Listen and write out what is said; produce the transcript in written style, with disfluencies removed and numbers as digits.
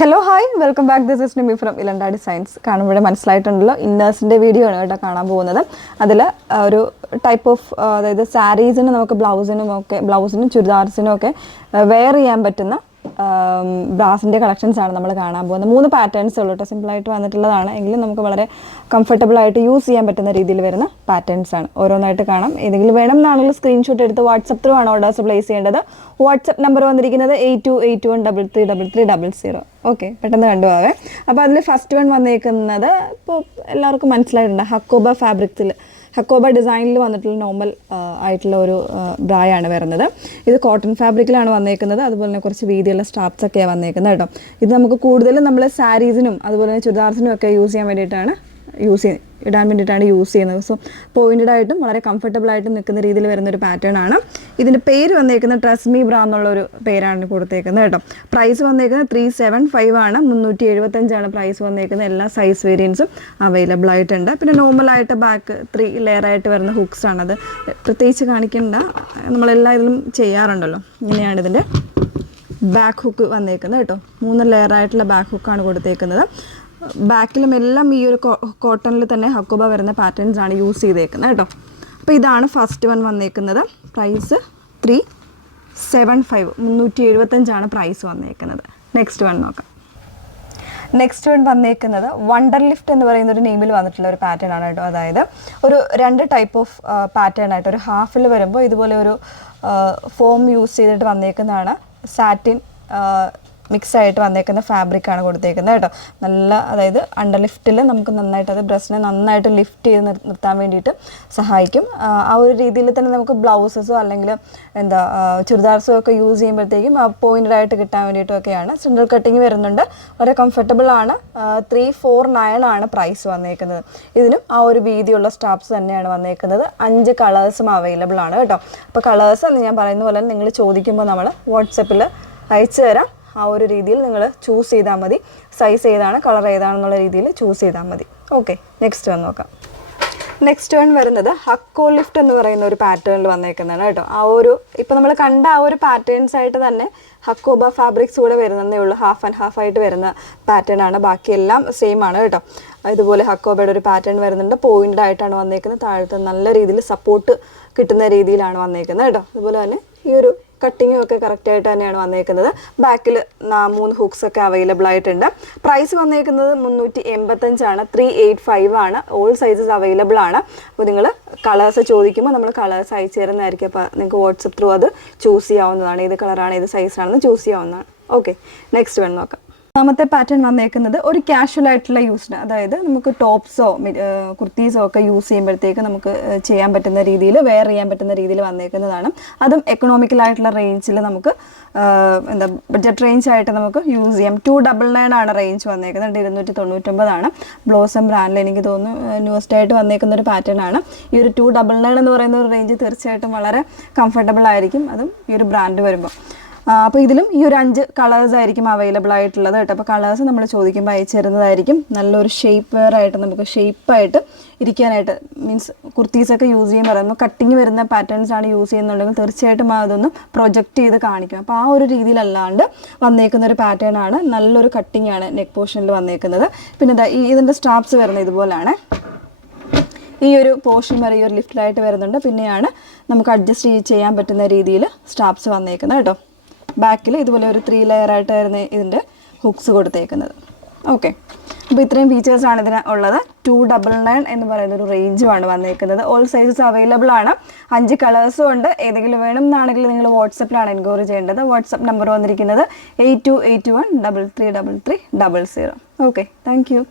Hello hi welcome back. This is Nimi from Ilanda designs. കാണുമ്പോഴേ മനസ്സിലായിട്ടുണ്ടല്ലോ ഇന്നേഴ്സിൻ്റെ video ആണ് കേട്ടോ കാണാൻ പോകുന്നത്. അതിൽ ഒരു ടൈപ്പ് ഓഫ് അതായത് സാരീസിന് നമുക്ക് ബ്ലൗസിനും ചുരിദാർസിനും ഒക്കെ വെയർ ചെയ്യാൻ പറ്റുന്ന ബ്രാസിൻ്റെ കളക്ഷൻസ് ആണ് നമ്മൾ കാണാൻ പോകുന്നത്. 3 പാറ്റേൺസ് ഉള്ളൂ കേട്ടോ. സിമ്പിളായിട്ട് വന്നിട്ടുള്ളതാണ് എങ്കിലും നമുക്ക് വളരെ കംഫർട്ടബിളായിട്ട് യൂസ് ചെയ്യാൻ പറ്റുന്ന രീതിയിൽ വരുന്ന പാറ്റേൺസ് ആണ്. ഓരോന്നായിട്ട് കാണാം. ഏതെങ്കിലും വേണം എന്നാണെങ്കിൽ സ്ക്രീൻഷോട്ട് എടുത്ത് വാട്സപ്പ് ത്രൂ ആണ് ഓർഡേഴ്സ് പ്ലേസ് ചെയ്യേണ്ടത്. വാട്സപ്പ് നമ്പർ വന്നിരിക്കുന്നത് 8281333300. ഓക്കെ, പെട്ടെന്ന് കണ്ടുപോവേ. അപ്പോൾ അതിൽ ഫസ്റ്റ് വൺ വന്നേക്കുന്നത് ഇപ്പോൾ എല്ലാവർക്കും മനസ്സിലായിട്ടുണ്ട്. ഹക്കോബ ഡിസൈനിൽ വന്നിട്ടുള്ള നോർമൽ ആയിട്ടുള്ള ഒരു ബ്രായാണ് വരുന്നത്. ഇത് കോട്ടൺ ഫാബ്രിക്കിലാണ് വന്നേക്കുന്നത്. അതുപോലെ തന്നെ കുറച്ച് വീതിയുള്ള സ്ട്രാപ്സ് ഒക്കെയാണ് വന്നേക്കുന്നത് കേട്ടോ. ഇത് നമുക്ക് കൂടുതലും നമ്മൾ സാരീസിനും അതുപോലെ തന്നെ ചുരിദാർസിനും ഒക്കെ യൂസ് ചെയ്യാൻ വേണ്ടിയിട്ടാണ് ഇടാൻ വേണ്ടിയിട്ടാണ് യൂസ് ചെയ്യുന്നത്. സോ പോയിൻറ്റഡ് ആയിട്ടും വളരെ കംഫർട്ടബിൾ ആയിട്ടും നിൽക്കുന്ന രീതിയിൽ വരുന്നൊരു പാറ്റേൺ ആണ്. ഇതിൻ്റെ പേര് വന്നേക്കുന്നത് ട്രസ്റ്റ് മീ ബ്രാ എന്നുള്ളൊരു പേരാണ് കൊടുത്തേക്കുന്നത് കേട്ടോ. പ്രൈസ് വന്നേക്കുന്നത് 375 ആണ്. 375 പ്രൈസ് വന്നേക്കുന്നത്. എല്ലാ സൈസ് വേരിയൻസും അവൈലബിൾ ആയിട്ടുണ്ട്. പിന്നെ നോർമലായിട്ട് ബാക്ക് 3 ലെയറായിട്ട് വരുന്ന ഹുക്സ് ആണത്. പ്രത്യേകിച്ച് കാണിക്കേണ്ട, നമ്മളെല്ലാ ഇതിലും ചെയ്യാറുണ്ടല്ലോ. ഇങ്ങനെയാണ് ഇതിൻ്റെ ബാക്ക് ഹുക്ക് വന്നേക്കുന്നത് കേട്ടോ. 3 ലെയറായിട്ടുള്ള ബാക്ക് ഹുക്കാണ് കൊടുത്തേക്കുന്നത്. ബാക്കിലും എല്ലാം ഈ ഒരു കോട്ടണിൽ തന്നെ ഹക്കോബ വരുന്ന പാറ്റേൺസ് ആണ് യൂസ് ചെയ്തേക്കുന്നത് കേട്ടോ. അപ്പോൾ ഇതാണ് ഫസ്റ്റ് വൺ വന്നേക്കുന്നത്. പ്രൈസ് 375 375 പ്രൈസ് വന്നേക്കുന്നത്. നെക്സ്റ്റ് വൺ നോക്കാം. നെക്സ്റ്റ് വൺ വന്നേക്കുന്നത് വണ്ടർ ലിഫ്റ്റ് എന്ന് പറയുന്ന ഒരു നെയിമിൽ വന്നിട്ടുള്ള ഒരു പാറ്റേൺ ആണ് കേട്ടോ. അതായത് ഒരു 2 ടൈപ്പ് ഓഫ് പാറ്റേൺ ആയിട്ട് ഒരു ഹാഫിൽ വരുമ്പോൾ ഇതുപോലെ ഒരു ഫോം യൂസ് ചെയ്തിട്ട് വന്നേക്കുന്നതാണ്. സാറ്റിൻ മിക്സ് ആയിട്ട് വന്നേക്കുന്ന ഫാബ്രിക്കാണ് കൊടുത്തേക്കുന്നത് കേട്ടോ. നല്ല, അതായത് അണ്ടർ ലിഫ്റ്റിൽ നമുക്ക് നന്നായിട്ട് അത് ബ്രസ്റ്റിനെ നന്നായിട്ട് ലിഫ്റ്റ് ചെയ്ത് നിർത്താൻ വേണ്ടിയിട്ട് സഹായിക്കും. ആ ഒരു രീതിയിൽ തന്നെ നമുക്ക് ബ്ലൗസസോ അല്ലെങ്കിൽ ചുരിദാർസോ ഒക്കെ യൂസ് ചെയ്യുമ്പോഴത്തേക്കും പോയിൻറ്റഡ് ആയിട്ട് കിട്ടാൻ വേണ്ടിയിട്ടൊക്കെയാണ്. സെൻട്രൽ കട്ടിങ് വരുന്നുണ്ട്. വളരെ കംഫർട്ടബിൾ ആണ്. 349 പ്രൈസ് വന്നേക്കുന്നത്. ഇതിനും ആ ഒരു വീതിയുള്ള സ്റ്റാപ്സ് തന്നെയാണ് വന്നേക്കുന്നത്. 5 കളേഴ്സും അവൈലബിൾ ആണ് കേട്ടോ. അപ്പോൾ കളേഴ്സ് എന്ന് ഞാൻ പറയുന്ന പോലെ നിങ്ങൾ ചോദിക്കുമ്പോൾ നമ്മൾ വാട്സപ്പിൽ അയച്ചു തരാം. ആ ഒരു രീതിയിൽ നിങ്ങൾ ചൂസ് ചെയ്താൽ മതി. സൈസ് ഏതാണ്, കളർ ഏതാണെന്നുള്ള രീതിയിൽ ചൂസ് ചെയ്താൽ മതി. ഓക്കെ, നെക്സ്റ്റ് വൺ നോക്കാം. നെക്സ്റ്റ് വൺ വരുന്നത് ഹക്കോ ലിഫ്റ്റ് എന്ന് പറയുന്ന ഒരു പാറ്റേണിൽ വന്നേക്കുന്നതാണ് കേട്ടോ. ആ ഒരു ഇപ്പോൾ നമ്മൾ കണ്ട ആ ഒരു പാറ്റേൺസ് ആയിട്ട് തന്നെ ഹക്കോബ ഫാബ്രിക്സ് കൂടെ വരുന്നതേ ഉള്ളൂ. ഹാഫ് ആൻഡ് ഹാഫ് ആയിട്ട് വരുന്ന പാറ്റേൺ ആണ്. ബാക്കിയെല്ലാം സെയിം ആണ് കേട്ടോ. ഇതുപോലെ ഹക്കോബയുടെ ഒരു പാറ്റേൺ വരുന്നുണ്ട്. പോയിൻറ്റഡ് ആയിട്ടാണ് വന്നേക്കുന്നത്. താഴത്ത് നല്ല രീതിയിൽ സപ്പോർട്ട് കിട്ടുന്ന രീതിയിലാണ് വന്നേക്കുന്നത് കേട്ടോ. അതുപോലെ തന്നെ ഈ ഒരു കട്ടിങ്ങും ഒക്കെ കറക്റ്റായിട്ട് തന്നെയാണ് വന്നേക്കുന്നത്. ബാക്കിൽ 3 ഹുക്സ് ഒക്കെ അവൈലബിൾ ആയിട്ടുണ്ട്. പ്രൈസ് വന്നേക്കുന്നത് 385 385 ഓൾ സൈസസ് അവൈലബിൾ ആണ്. അപ്പോൾ നിങ്ങൾ കളേഴ്സ് ചോദിക്കുമ്പോൾ നമ്മൾ കളേഴ്സ് അയച്ചു തരുന്നതായിരിക്കും. അപ്പോൾ നിങ്ങൾക്ക് വാട്സപ്പ് ത്രൂ അത് ചൂസ് ചെയ്യാവുന്നതാണ്. ഏത് കളറാണ് ഏത് സൈസാണെന്ന് ചൂസ് ചെയ്യാവുന്നതാണ്. ഓക്കെ, നെക്സ്റ്റ് വൺ നോക്കാം. രണ്ടാമത്തെ പാറ്റേൺ വന്നേക്കുന്നത് ഒരു കാഷ്വൽ ആയിട്ടുള്ള യൂസ്ഡ്, അതായത് നമുക്ക് ടോപ്സോ കുർത്തീസോ ഒക്കെ യൂസ് ചെയ്യുമ്പോഴത്തേക്ക് നമുക്ക് ചെയ്യാൻ പറ്റുന്ന രീതിയിൽ, വെയർ ചെയ്യാൻ പറ്റുന്ന രീതിയിൽ വന്നേക്കുന്നതാണ്. അതും എക്കണോമിക്കൽ ആയിട്ടുള്ള റേഞ്ചിൽ നമുക്ക് ബഡ്ജറ്റ് റേഞ്ച് ആയിട്ട് നമുക്ക് യൂസ് ചെയ്യാം. 299 റേഞ്ച് വന്നേക്കുന്നത്. 299 ബ്ലോസം ബ്രാൻഡിൽ എനിക്ക് തോന്നുന്നു ന്യൂസ്റ്റ് ആയിട്ട് വന്നേക്കുന്ന ഒരു പാറ്റേൺ ആണ്. ഈ ഒരു 299 എന്ന് പറയുന്ന ഒരു റേഞ്ച് തീർച്ചയായിട്ടും വളരെ കംഫർട്ടബിൾ ആയിരിക്കും, അതും ഈ ഒരു ബ്രാൻഡ് വരുമ്പോൾ. അപ്പോൾ ഇതിലും ഈ ഒരു 5 കളേഴ്സ് ആയിരിക്കും അവൈലബിൾ ആയിട്ടുള്ളത് കേട്ടോ. അപ്പോൾ കളേഴ്സ് നമ്മൾ ചോദിക്കുമ്പോൾ അയച്ചു തരുന്നതായിരിക്കും. നല്ലൊരു ഷേപ്പ് വെയർ ആയിട്ട് നമുക്ക് ഷേപ്പായിട്ട് ഇരിക്കാനായിട്ട്, മീൻസ് കുർത്തീസൊക്കെ യൂസ് ചെയ്യുമ്പോൾ പറയുമ്പോൾ കട്ടിങ് വരുന്ന പാറ്റേൺസ് ആണ് യൂസ് ചെയ്യുന്നുണ്ടെങ്കിൽ തീർച്ചയായിട്ടും അതൊന്ന് പ്രൊജക്റ്റ് ചെയ്ത് കാണിക്കും. അപ്പോൾ ആ ഒരു രീതിയിലല്ലാണ്ട് വന്നേക്കുന്ന ഒരു പാറ്റേൺ ആണ്. നല്ലൊരു കട്ടിങ് ആണ് നെക്ക് പോർഷനിൽ വന്നേക്കുന്നത്. പിന്നെ ഇതിൻ്റെ സ്ട്രാപ്സ് വരുന്നത് ഇതുപോലെയാണ്. ഈ ഒരു പോർഷൻ വരെ ഈ ഒരു ലിഫ്റ്റായിട്ട് വരുന്നുണ്ട്. പിന്നെയാണ് നമുക്ക് അഡ്ജസ്റ്റ് ചെയ്യാൻ പറ്റുന്ന രീതിയിൽ സ്ട്രാപ്സ് വന്നേക്കുന്നത് കേട്ടോ. ബാക്കിൽ ഇതുപോലെ ഒരു 3 ലെയറായിട്ടായിരുന്നു ഇതിൻ്റെ ഹുക്സ് കൊടുത്തേക്കുന്നത്. ഓക്കെ, അപ്പോൾ ഇത്രയും ഫീച്ചേഴ്സാണ് ഇതിന് ഉള്ളത്. 299 എന്ന് പറയുന്നൊരു റേഞ്ചുമാണ് വന്നേക്കുന്നത്. ഓൾ സൈസസ് അവൈലബിൾ ആണ്. 5 കളേഴ്സും ഉണ്ട്. ഏതെങ്കിലും വേണം എന്നാണെങ്കിൽ നിങ്ങൾ വാട്സപ്പിലാണ് എൻക്വയറി ചെയ്യേണ്ടത്. വാട്സപ്പ് നമ്പർ വന്നിരിക്കുന്നത് 8281333300. Okay, thank you.